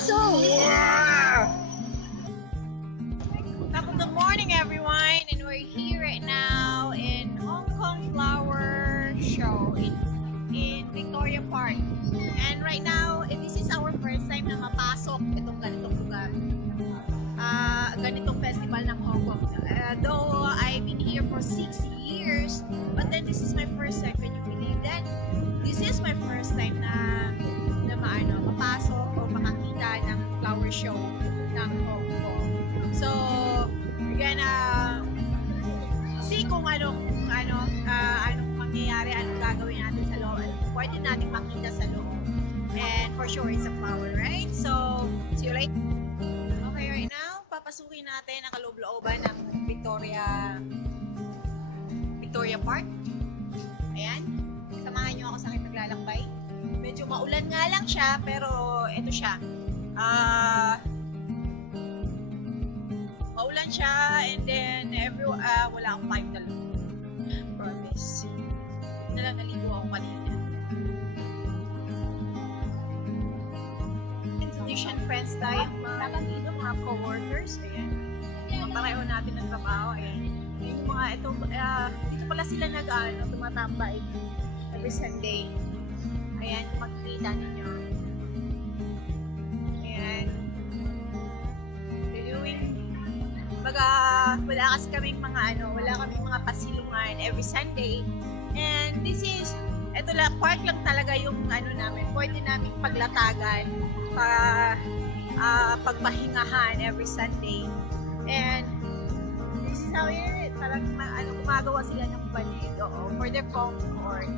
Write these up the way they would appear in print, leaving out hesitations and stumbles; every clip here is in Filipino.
lakas oh! Wow! Good morning everyone, and we're here right now in Hong Kong Flower Show in Victoria Park. And right now, this is our first time na mapasok itong ganitong lugar. Ganitong festival ng Hong Kong. Though I've been here for 6 years, but then this is my first time. Can you believe that? This is my first time na mapasok o makakita ng flower show ng Hong Kong. So, we're gonna see kung anong mangyayari, anong gagawin natin sa loob, pwede natin makita sa loob. And for sure, it's a flower, right? So, see you later. Okay, right now, papasukin natin ang kaloob-looban ng Victoria Park. Ayan. Samahan nyo ako sa aking paglalakbay. Medyo maulan nga lang siya, pero ito siya. Maulan siya, and then wala akong pipe talaga. Promise. Naligo ako kanina. Indonesian friends tayo, mga co-workers. Ayan. Mga pareho natin ng trabaho. Ayan. Yung mga dito pala sila tumatambay every Sunday. Ayan, makikita ninyo. Ayan. Wala kasi kaming mga pasilungan every Sunday. And this is, park lang talaga yung namin. Pwede namin paglatagan para pagpahingahan every Sunday. And this is how it, talagang gumagawa sila ng banig, for their comfort.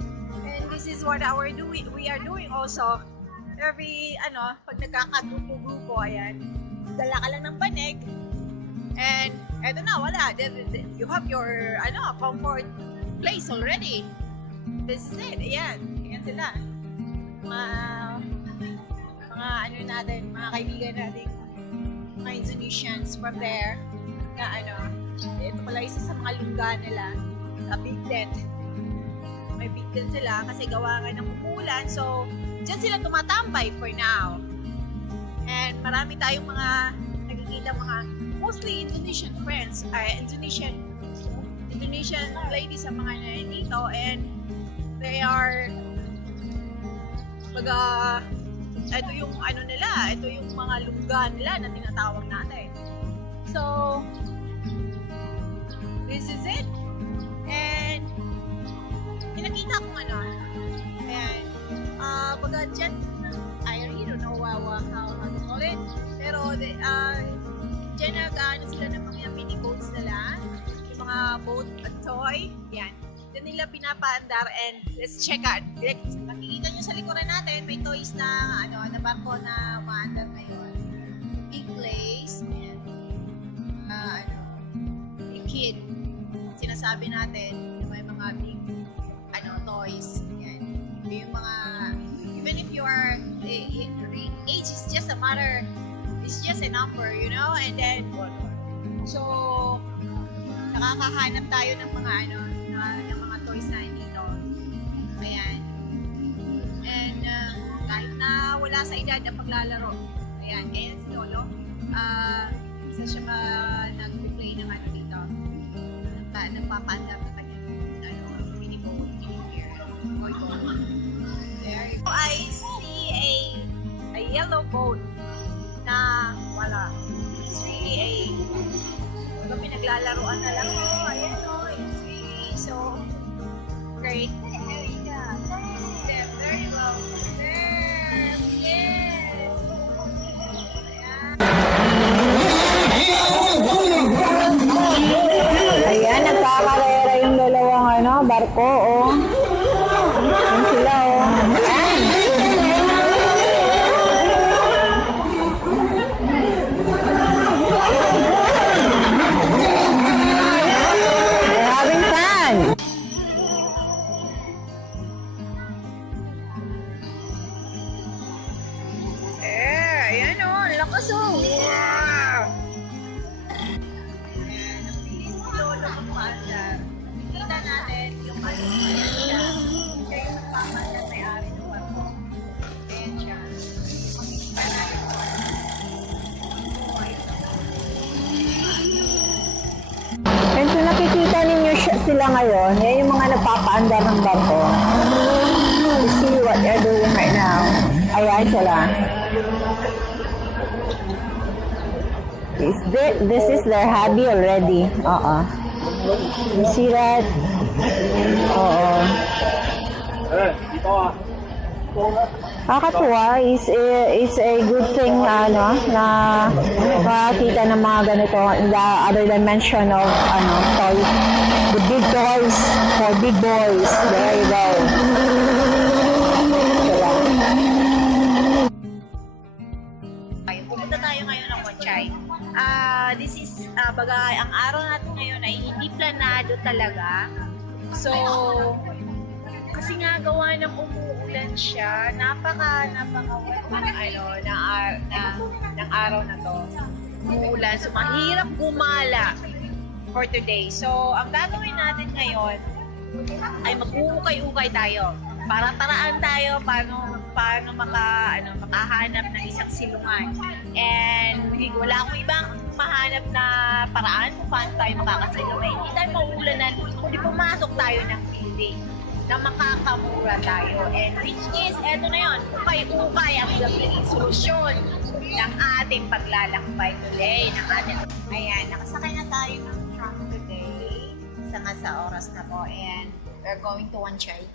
And this is what we are doing also. Every, pag nagkakagrupo-grupo, ayan, dala ka lang ng banig. And, eto na, wala. You have your, comfort place already. This is it. Ayan. Ayan sila. Mga kaibigan natin, mga Indonesians from there, na ito pala isa sa mga lungga nila, Big Den. May Big Den sila kasi gawa nga ng umulan. So, dyan sila tumatambay for now. And marami tayong mga nakikita, mostly Indonesian friends, Indonesian ladies ang mga nandito, and they are ito yung ito yung mga lungga nila na tinatawag natin. So, this is it. And pinakita ko ayan, dyan, I really don't know how to call it, pero dyan sila ng mga mini boats nila, yung mga boat at toy, yan. Dyan nila pinapaandar, and let's check out. Makikita nyo sa likuran natin, may toys na, na barko na maandar ngayon. Big place, and, big kid. Sinasabi natin, may mga big, toys, yan. Yung mga, even if you are, age is just a matter, it's just a number, and then, so, nakakahanap tayo ng mga, ng mga toys na dito. Ayan. And, kahit na wala sa edad ang paglalaro. Ayan, si Lolo. Isa siya nag-play ng dito. Nagpapandar na mini-boat, mini-gear. There you go. I see a yellow boat na wala. It's really pinaglalaroan na lang. Ayan it's really so great. They're very low. There! Yes! Ayan, nagkakarera yung dalawang barko, Yan sila, They're having fun. Ayan lakas Wow! Kita natin yung siya. Siya yung nagpapasya may-ari ng barko. Ayan siya. Makikita natin. sila ngayon. Yan yung mga nagpapaandar ng barko. You see what they're doing right now. Ayan sila. This is their hobby already. You see that? Oo. Kakatuwa is a good thing na makakita ng mga ganito in the other dimension of toys. The big toys for big boys. There you go. Pupunta tayo ngayon ng Wanchay. This is, bagay, ang araw natin ngayon ay hindi planado talaga. So, kasi nga gawa ng umuulan siya, napaka ng araw na to. Umuulan, so mahirap gumala for today. So, ang gagawin natin ngayon ay mag-uukay-ukay tayo. Para paraan tayo paano makahanap ng isang silungan. And wala akong ibang mahanap na paraan kung paano tayo makakasilungan. Hindi tayo maulanan, kundi pumasok tayo ng building na makakamura tayo. And which is, eto na yun, ukay-ukay ang magiging solusyon ng ating paglalakbay today. Ayan, nakasakay na tayo ng tram today. Isa nga sa oras na po. And we're going to Wanchay.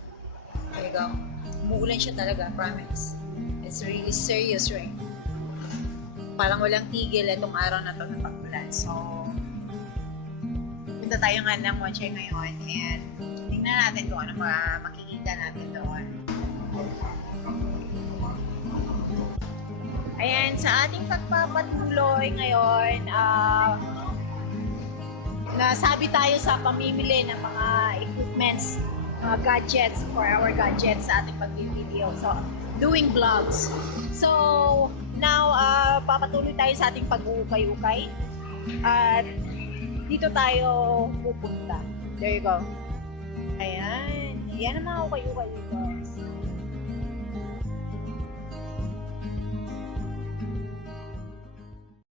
There you go. Umuulan siya talaga, promise. It's really serious rain. Parang walang tigil itong araw na ito ng pag-ulan. So, punta tayo nga ng Wanchay ngayon and tingnan natin kung ano makikita natin doon. Ayan, sa ating pagpapatuloy ngayon, nasabi tayo sa pamimili ng mga equipments, mga gadgets for our gadgets sa ating pag-video. So, doing vlogs. So, now, papatuloy tayo sa ating pag-ukay-ukay. At dito tayo pupunta. There you go. Ayan. Yan ang mga ukay-ukay.